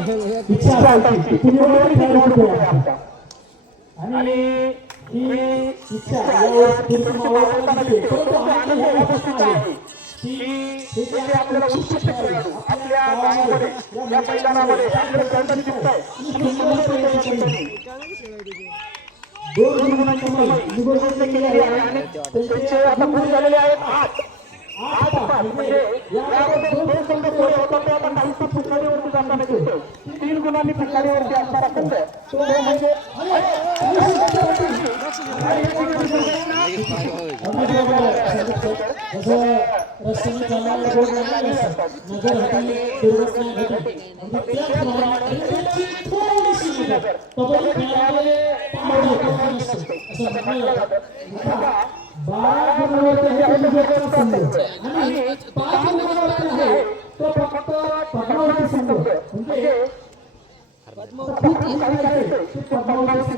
इच्छा असायची की निवडणूक खेळायची आहे आमच्या आणि ही इच्छा यावर्षी थोडीशी मावळताना दिसते परंतु आणखी एक गोष्ट आहे की हे जे आपल्याला उत्कृष्ट खेळाडू आपल्या गावामध्ये या मैदानामध्ये आपल्याला खेळताना दिसताय आणि सुंदर या ठिकाणी 2 गुणांची निवडणूक केलेली आहे आणि त्यांचे आता गुण झालेले आहेत 8 म्हणजे यामध्ये 2 संघ पुढे होता तो आता काहीसा पिछाडीवरती जाताना दिसतो 3 गुणांनी पिछाडीवरती असणारा संघ तो म्हणजे रस्त्याने चालणारे रोड लागले असतात नगर हाताने दुर्घटना घडली आणि त्याचप्रमाणे थोडीशी नजर कबड्डी खेळामध्ये पावलं नसते असं म्हटलं जातं 12 गुणांवरती आहे विजयाचा संघ आणि 5 गुणांवरती आहे तो फक्त पद्मावती संघ म्हणजे पद्मावती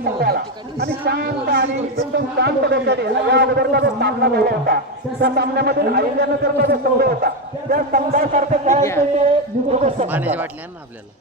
संघाला आणि शांत आणि एकदम शांत डोक्याने या अगोदरचा जो सामना झाला होता त्या सामन्यामध्ये अहिल्यानगरचा जो संघ होता त्या संघासारखं खेळायचं ते निवडणूक पाण्याची बाटली आण ना आपल्याला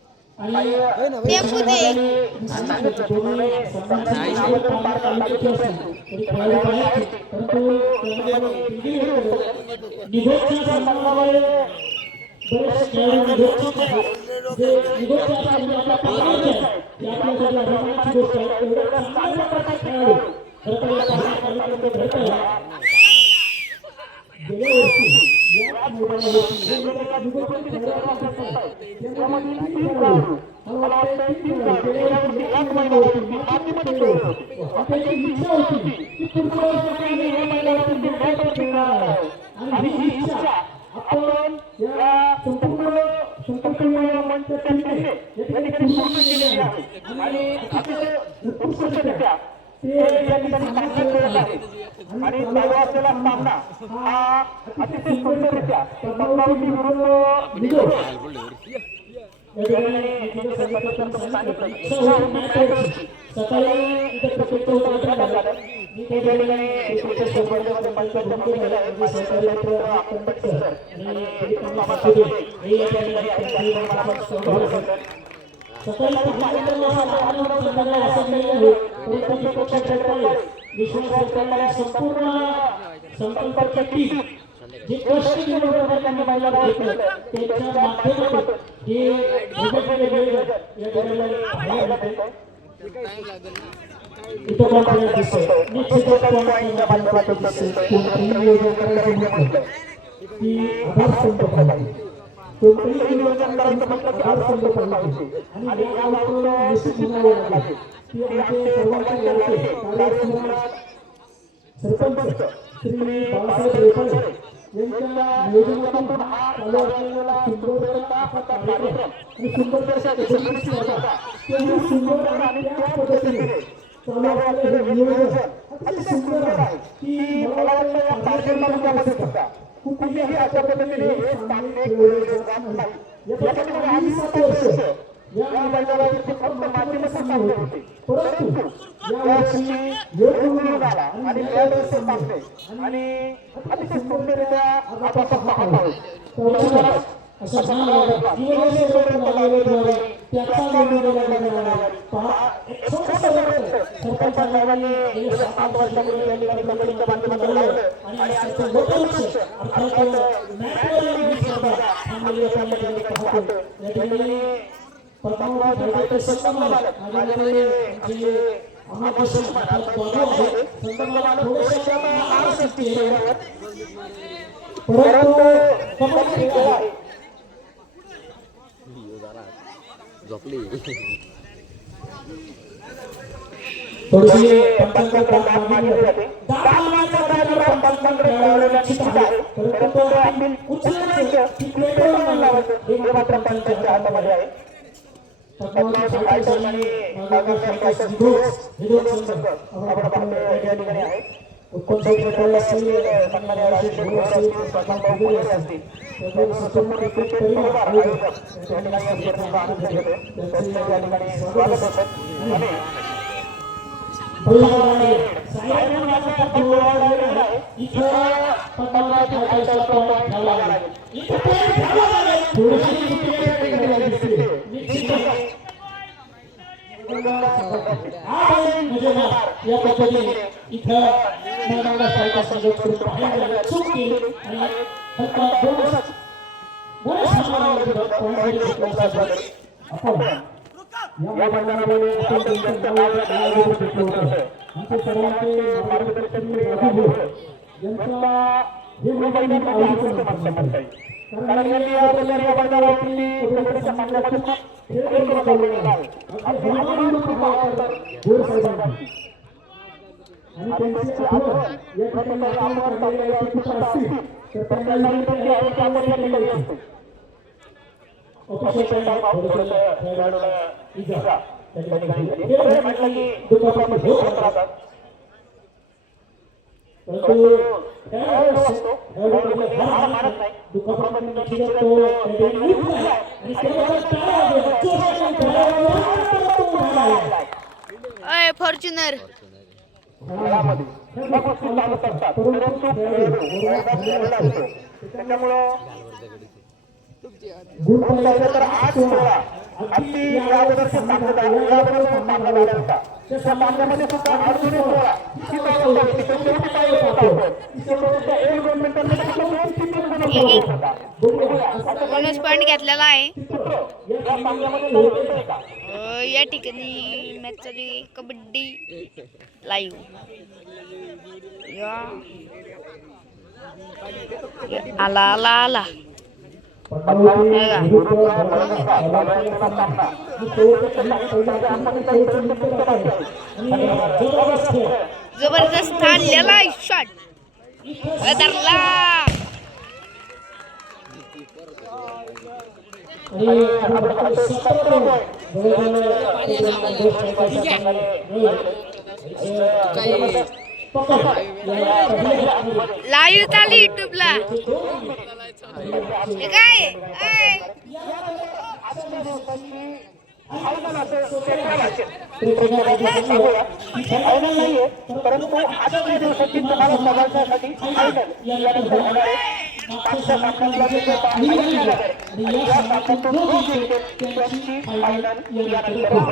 आणि चालू असलेला सामना हा अतिशय सुंदररित्या पद्मावती विरुद्ध निघोष संपूर्ण संकल्प टीम जे कष्ट त्यांनी महिला घेतलं त्याच्या माध्यमातून हे इथं दिसतंय निश्चितच त्या माध्यमातून की आधार स्तंभ पाहिजे कोणतंही नियोजन करायचं म्हटलं आधार स्तंभ पाहिजे आणि या बाजूला निश्चित म्हणावं लागेल की आमचे सर्वांचे लाडके सरपंच श्री बाळासाहेब रेपाळे यांच्या नियोजनातून हा चालू असलेला सुंदरचा कार्यक्रम आणि सुंदरचा सुंदर आणि त्याच पद्धतीने चालू असलेलं हे नियोजन अतिशय सुंदर आहे की मला वाटतं या कार्यक्रमामध्ये बघू शकता कुठेही अशा पद्धतीने हे सामने खेळले जात नाही या ठिकाणी आधी 7 वर्ष या मैदानावरती फक्त माध्यम सामने होते परंतु यावर्षी वेगवेगळा झाला आणि वेळेचे सामने आणि अतिशय सुंदररित्या आपण पाहत आहोत असा चांगला जीवनामध्ये त्याचा सरपंच साहेबांनी 7 वर्षापूर्वी या ठिकाणी कबड्डीच्या माध्यमातून लावलं आणि आजचं मोठं लक्ष अर्थात मॅटवर स्पर्धा थांबलेली असल्यामुळे या ठिकाणी पाहतो या ठिकाणी पद्मावती संगममालक माझ्याकडे जे अमावस्या बाजू आहे संगममालक थोडेसे नाराज असतील परंतु कबड्डी खेळ आहे झोपली थोडीशी पंचांकडे मागणी जाते दामाचा कार्यक्रम पंचांकडे लावलेला निश्चित आहे परंतु आतील उचलण्याचं प्लेटफॉर्म लावायचं हे मात्र पंचांच्या हातामध्ये आहे पद्मावती फायटर्स आणि नागरकर फायटर्स विरोध संघ आपण पाहतो या ठिकाणी आहे उत्पन्न खेळ असतील सन्मान्य राजेश भोर असतील प्रशांत भोर असतील त्यामुळे संपूर्ण क्रिकेट परिवार आयोजक या ठिकाणी या स्पर्धेचा आनंद घेतो त्यांचे या ठिकाणी स्वागत होतं आणि बैलगाडी सायरन वाजता जोडलेला आहे इथं पद्मावती फायटर्सचा पॉइंट घ्यावा लागेल इथं पॉइंट घ्यावा लागेल थोडीशी क्रिकेट दिसते निश्चितच मजेदार या पद्धतीने इथं मैदानाला साईडला संघर्ष करून बाहेर चूक केली आणि फक्त बोनस सामना पॉईंट घेतला आपण या मैदानामध्ये आपण त्यांचं नाव आयोजित केलं होतं आमचे सर्वांचे मार्गदर्शन राजू यांचा हे मैदान आवडीचं म्हणता येईल कारण यांनी या मैदानावरती कबड्डीच्या माध्यमातून खेळ केलेला आहे आणि त्यांची आठवण या ठिकाणी आपण काढलेल्या चुका असतील तर त्यांना हे आपण केलेली असते ऑफिशियल टाइम थोडंसं खेळाडूला इजा त्या ठिकाणी खेळ म्हटलं की दुखापत होत राहतात परंतु खेळाडू असतो खेळाडूमध्ये हार मानत नाही दुखापतीची तो त्याने उठला आणि अय फॉर्च्युनर खेळामध्ये या गोष्टी चालू करतात परंतु खेळाडू त्याच्यामुळं गुण पाहिलं तर 8 सोळा अगदी याबरोबरचे सामना झाला होता त्या सामन्यामध्ये सुद्धा अर्जुन सोळा ही पाहिलं होती पण शेवटी पाहिलं होतं शेवटच्या 1-2 मिनिटांमध्ये बोनस पॉइंट घेतलेला आहे या सामन्यामध्ये होते का या ठिकाणी मॅच चालू आहे कबड्डी लाईव्ह आला आला आला जबरदस्त आणलेला शॉट धरला लाईव्ह चालू युट्यूबला हे काय परंतु आजच्या दिवसाची तुम्हाला बघण्यासाठी यानंतर होणारे मागच्या सामन्यामध्ये या सामन्यातून त्यांची फायनल यानंतर होईल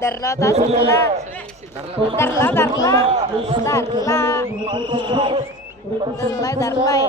धरला धरलाय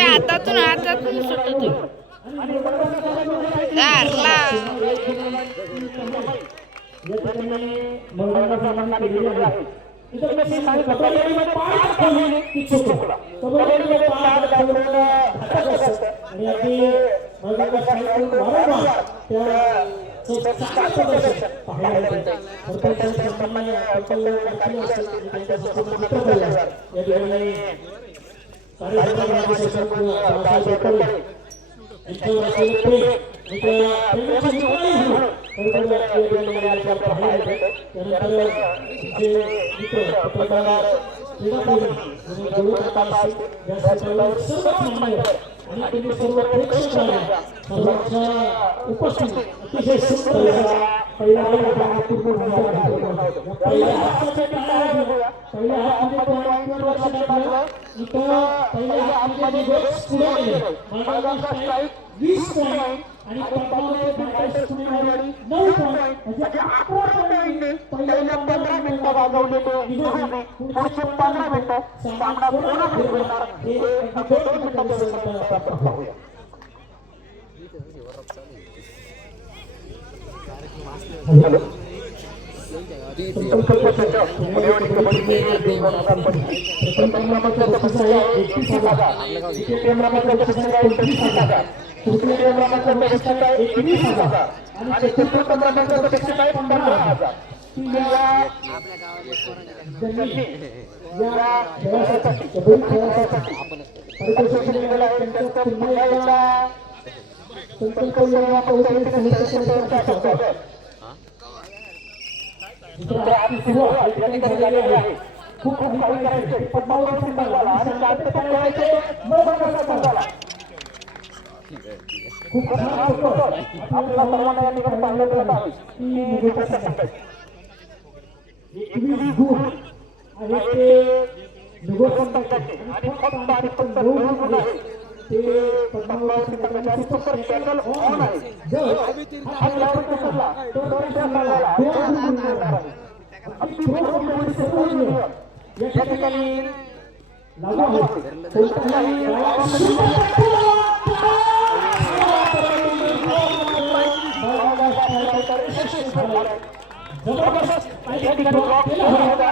हातातून हातातून सुटतो सामना हॅलो संकल्प संघ पुणेवाडी कबड्डी लीग 2025 प्रथम क्रमांकाचं बक्षीस आहे 31,000 द्वितीय क्रमांकाचं बक्षीस आहे 25,000 तृतीय क्रमांकाचं बक्षीस आहे 21,000 आणि चतुर्थ क्रमांकाचं बक्षीस आहे 15,000 या खेळासाठी कबड्डी खेळासाठी परिदर्शक दिलेला आहे त्यांचा पुन्हा एकदा संकल्प या कौशल्य समितीचे स्वागत सुरुवात या ठिकाणी झालेली आहे खूप काही करायचे पद्मावती संघाला आणि शांतपणे करायचे मग संघाला खूप आपल्याला सर्वांना या ठिकाणी सांगण्यात येत आहे की निवडणूक 21 गुण आहे ते निवडणूक संघाचे आणि फक्त आणि फक्त 9 गुण आहे ते पद्मावती संघाचे सुपर चॅनल ऑन आहे जर हा खेळाडू पकडला तर दोनच्या संघाला 2 गुण मिळणार आहे अगदी प्रो कबड्डी या ठिकाणी लागू आहे कोणत्याही जबरदस्त या ठिकाणी ब्लॉक केला होता